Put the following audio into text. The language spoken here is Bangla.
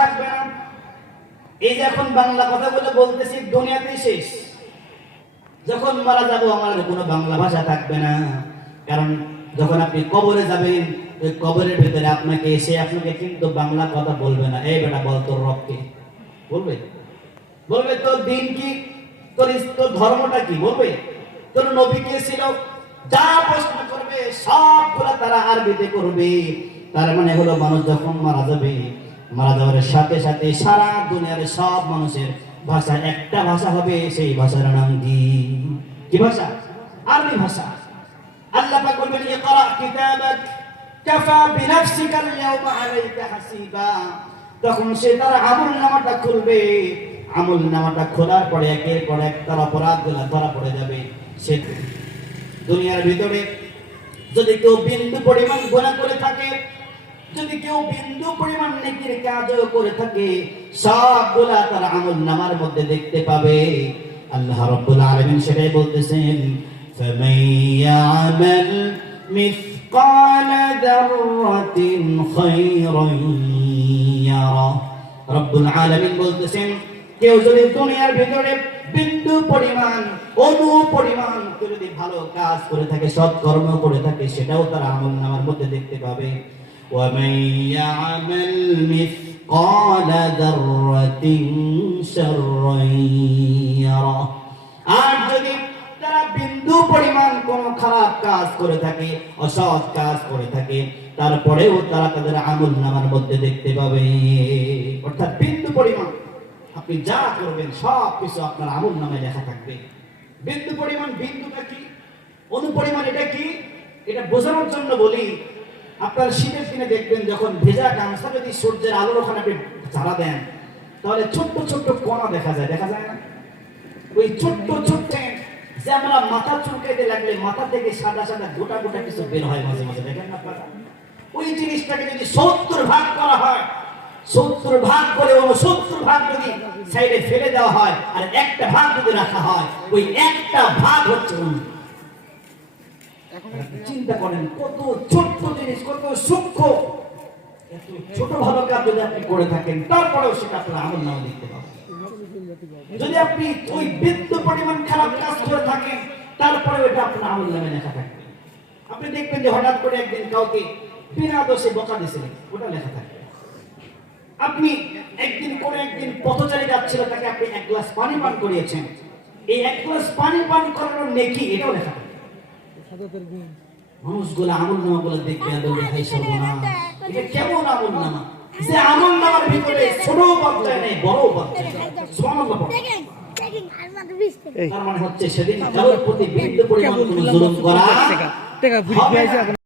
থাকবে না। এই যে এখন বাংলা কথাগুলো বলতেছি দুনিয়াতে শেষ, যখন মারা যাব আমার কোনো বাংলা ভাষা থাকবে না। কারণ যখন আপনি কবরে যাবেন, ওই কবরের ভিতরে আপনাকে এসে আপনাকে কিন্তু বাংলা কথা বলবে না, এই বেটা বল তোর রবকে, বলবে বলবে তোর দিন কি, তোর ধর্মটা কি, বলবে তোর নবী কে ছিল, যা প্রশ্ন করবে সবগুলা তারা আরবিতে করবে। তার মানে হলো মানুষ যখন মারা যাবে, মারা যাওয়ার সাথে সাথে সারা দুনিয়ার সব মানুষের ভাষা একটা ভাষা হবে, সেই ভাষার নাম কি? কি ভাষা? আরবি ভাষা। আল্লাহ পাক বলবেন ইকরা কিতাবাক কাফা বিনাফসিকা আল-ইয়াওমা আলাইকা হাসিবা। তখন সে তার আমলনামাটা খুলবে, আমলনামাটা খোলার পরে একের পর এক তার অপরাধগুলো ধরা পড়ে যাবে। সে দুনিয়ার ভিতরে যদি কেউ বিন্দু পরিমাণ গুনাহ করে থাকে, যদি কেউ বিন্দু পরিমাণ নেকির কাজও করে থাকে, সবগুলা তার আমলনামার মধ্যে দেখতে পাবে। আল্লাহ রাব্বুল আলামিন সেটাই বলতেছেন, ফামান ইয়ামাল মিসকালা যাররাতিন খায়রান ইয়ারা। রাব্বুল আলামিন বলতেছেন, কেউ যদি দুনিয়ার ভিতরে বিন্দু পরিমাণ, অণু পরিমাণ যদি ভালো কাজ করে থাকে, সৎ কর্ম করে থাকে, সেটাও তার আমলনামার মধ্যে দেখতে পাবে। ومن يعمل مثقال ذرة شرا يره। আর যদি তারা বিন্দু পরিমাণ কোন খারাপ কাজ করে থাকে, অসৎ কাজ করে থাকে, তারপরেও তারা তাদের আমলনামার মধ্যে দেখতে পাবে। অর্থাৎ বিন্দু পরিমাণ আপনি যা করবেন সব কিছু আপনার আমলনামায় লেখা থাকবে। বিন্দু পরিমাণ, বিন্দুটা কি, অনুপরিমাণ এটা কি, এটা বোঝানোর জন্য বলি। আপনার শীতের দিনে দেখবেন যখন ভেজা গামছা যদি সূর্যের আলোর ওখানে আপনি ঝাড়া দেন, তাহলে ছোট্ট ছোট্ট কণা দেখা যায়, দেখা যায় না? ওই ছোট্ট ছোট্ট যে আমরা মাথা চুলকাইতে লাগলে মাথা থেকে সাদা সাদা গোটা গোটা কিছু বের হয় মাঝে মাঝে, দেখেন না আপনারা? ওই জিনিসটাকে যদি 70 ভাগ করা হয়, 70 ভাগ করে 69 ভাগ যদি সাইডে ফেলে দেওয়া হয়, আর একটা ভাগ যদি রাখা হয়, ওই একটা ভাগ হচ্ছে চিন্তা করেন কত ছোট্ট জিনিস, কত সূক্ষ্ম। এত ছোট ভালো কাজ যদি আপনি করে থাকেন, তারপরেও সেটা আপনার আমলনামায় দেখতে পাবেন। যদি আপনি ওই বিন্দু পরিমাণ খারাপ কাজ করে থাকেন, তারপরেও এটা আপনার আমলনামায় লেখা থাকবে। আপনি দেখবেন যে হঠাৎ করে একদিন কাউকে বিনা দোষে বকা দিয়েছিলেন, ওটা লেখা থাকবে। আপনি একদিন পথচারী যাচ্ছিল, তাকে আপনি এক গ্লাস পানি পান করিয়েছেন, এই এক গ্লাস পানি পান করানোর নেকি, এটাও লেখা থাকবে। মানুষগুলো আমলনামাগুলো দেখবে আর বলবে, হাই সর্বনাশ, এটা কেমন আমলনামা যে আমলনামার ভিতরে ছোট বাচ্চায় নেই, বড় বাচ্চায়। সুবহানাল্লাহ। তার মানে হচ্ছে সেদিন কারোর প্রতি বিন্দু পরিমাণ জুলুম করা